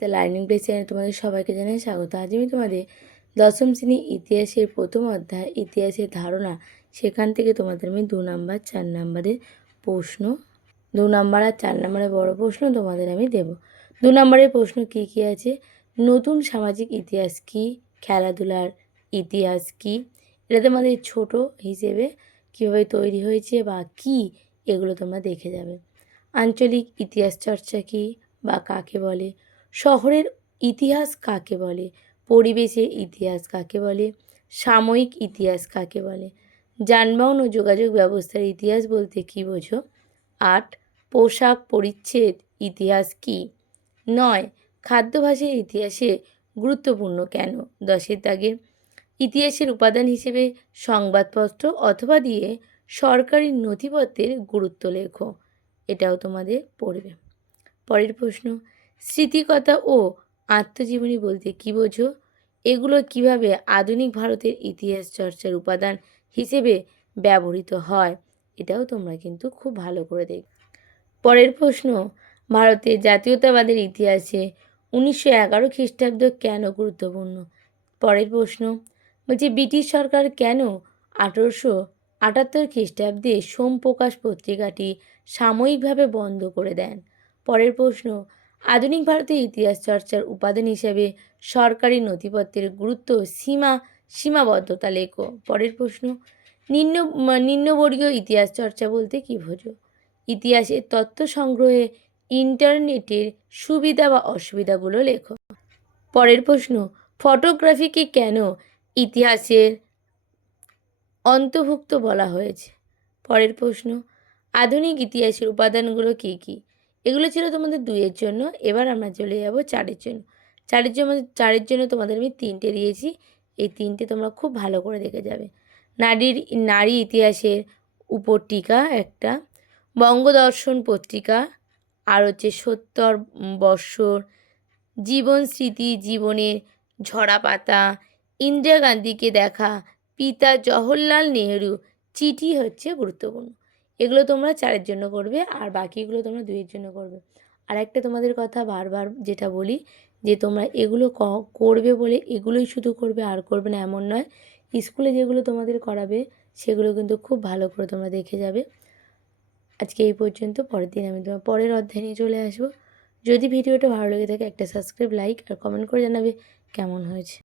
The learning place চ্যানেলে তোমাদের সবাইকে জানাই স্বাগত। আজ আমি তোমাদের দশম শ্রেণী ইতিহাসের প্রথম অধ্যায় ইতিহাসের ধারণা, সেখান থেকে তোমাদের আমি 2 নাম্বার 4 নাম্বারের প্রশ্ন, 2 নাম্বার আর 4 নাম্বারের বড় প্রশ্ন তোমাদের আমি দেব। 2 নাম্বারের প্রশ্ন কি কি আছে? নতুন সামাজিক ইতিহাস কি? খেলাধুলার ইতিহাস কি? এটা তোমাদের ছোট হিসেবে কীভাবে তৈরি হয়েছে বা কি, এগুলো তোমরা দেখে যাবে। আঞ্চলিক ইতিহাস চর্চা কি বা কাকে বলে? শহরের ইতিহাস কাকে বলে? পরিবেশের ইতিহাস কাকে বলে? সাময়িক ইতিহাস কাকে বলে? যানবাহন ও যোগাযোগ ব্যবস্থার ইতিহাস বলতে কী বোঝো? 8. পোশাক পরিচ্ছদ ইতিহাস কী? 9. খাদ্যাভ্যাসের ইতিহাসে গুরুত্বপূর্ণ কেন? 10-এর দাগে ইতিহাসের উপাদান হিসেবে সংবাদপত্র অথবা দিয়ে সরকারি নথিপত্রের গুরুত্ব লেখো। এটাও তোমাদের পড়বে। পরের প্রশ্ন, স্মৃতিকথা ও আত্মজীবনী বলতে কী বোঝো? এগুলো কিভাবে আধুনিক ভারতের ইতিহাস চর্চার উপাদান হিসেবে ব্যবহৃত হয়, এটাও তোমরা কিন্তু খুব ভালো করে দেখবে। পরের প্রশ্ন, ভারতের জাতীয়তাবাদের ইতিহাসে 1911 খ্রিস্টাব্দ কেন গুরুত্বপূর্ণ? পরের প্রশ্ন বলছে, ব্রিটিশ সরকার কেন 1878 খ্রিস্টাব্দে সোমপ্রকাশ পত্রিকাটি সাময়িকভাবে বন্ধ করে দেন? পরের প্রশ্ন, আধুনিক ভারতের ইতিহাস চর্চার উপাদান হিসেবে সরকারি নথিপত্রের গুরুত্ব সীমাবদ্ধতা লেখো। পরের প্রশ্ন, নিম্নবর্গীয় ইতিহাস চর্চা বলতে কী বোঝো? ইতিহাসের তথ্য সংগ্রহে ইন্টারনেটের সুবিধা বা অসুবিধাগুলো লেখো। পরের প্রশ্ন, ফটোগ্রাফিকে কেন ইতিহাসের অন্তর্ভুক্ত বলা হয়েছে? পরের প্রশ্ন, আধুনিক ইতিহাসের উপাদানগুলো কী কী? এগুলো ছিল তোমাদের 2-এর জন্য। এবার আমরা চলে যাব 4-এর জন্য। 4-এর জন্য তোমাদের আমি 3টে দিয়েছি। এই 3টে তোমরা খুব ভালো করে দেখে যাবে। নারী ইতিহাসের উপর টিকা একটা, বঙ্গদর্শন পত্রিকা, আর হচ্ছে 70 বৎসর, জীবন স্মৃতি, জীবনের ঝরা-পাতা, ইন্দিরা গান্ধীকে দেখা, পিতা জওহরলাল নেহেরু চিঠি হচ্ছে গুরুত্বপূর্ণ। এগুলো তোমরা 4-এর জন্য করবে, আর বাকিগুলো তোমরা 2-এর জন্য করবে। আর একটা তোমাদের কথা বারবার যেটা বলি, যে তোমরা এগুলো করবে বলে এগুলোই শুধু করবে আর করবে না এমন নয়। স্কুলে যেগুলো তোমাদের করাবে সেগুলো কিন্তু খুব ভালো করে তোমরা দেখে যাবে। আজকে এই পর্যন্ত। পরের দিন আমি তোমার পরের অধ্যায় নিয়ে চলে আসবো। যদি ভিডিওটা ভালো লেগে থাকে একটা সাবস্ক্রাইব, লাইক আর কমেন্ট করে জানাবে কেমন হয়েছে।